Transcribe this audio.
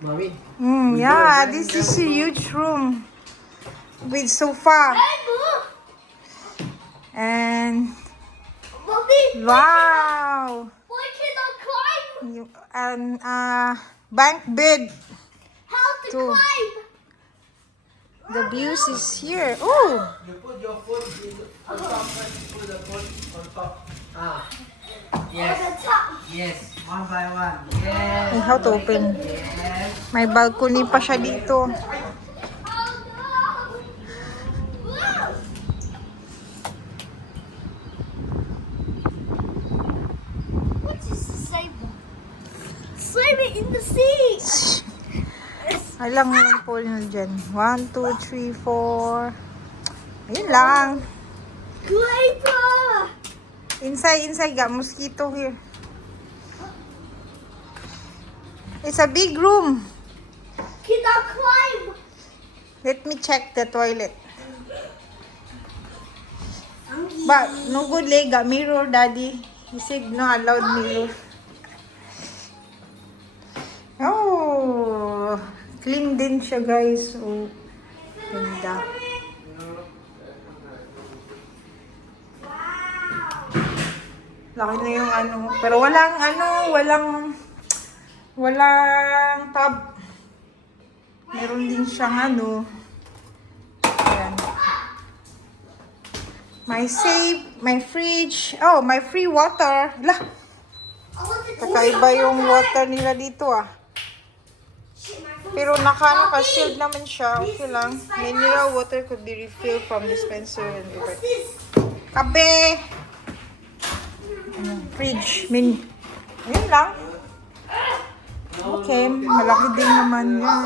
Mommy. Yeah, this is a huge room with sofa and Mommy, wow, why can I climb? and bank bed. How to Two. climb? The views is here. Oh, You put your foot on top first. Put the foot on top. Ah. On Yes. the top. Yes. One by one. Yes. and how to open? Yes. May balcony pa siya dito. Oh no! Whoa! What is the saber? Swim it in the sea! Alam mo yung pool na dyan. 1, 2, 3, 4. Ayun lang. Glaber! Inside, got mosquito here. It's a big room. Can I climb? Let me check the toilet. But no good lega mirror, daddy. He said no allowed mirror. Oh, clean din siya guys. Oh, ganda. Laki na yung ano. Pero walang tub. Meron din siyang ano. Ayan. My safe, my fridge. Oh, my free water. Lah, I want to kakaiba yung water nila dito ah. Pero naka-shield naman siya. Okay lang. Mineral water could be refilled from dispenser and What's this? kape. Fridge. Ayun lang. Okay, malaki din naman yan.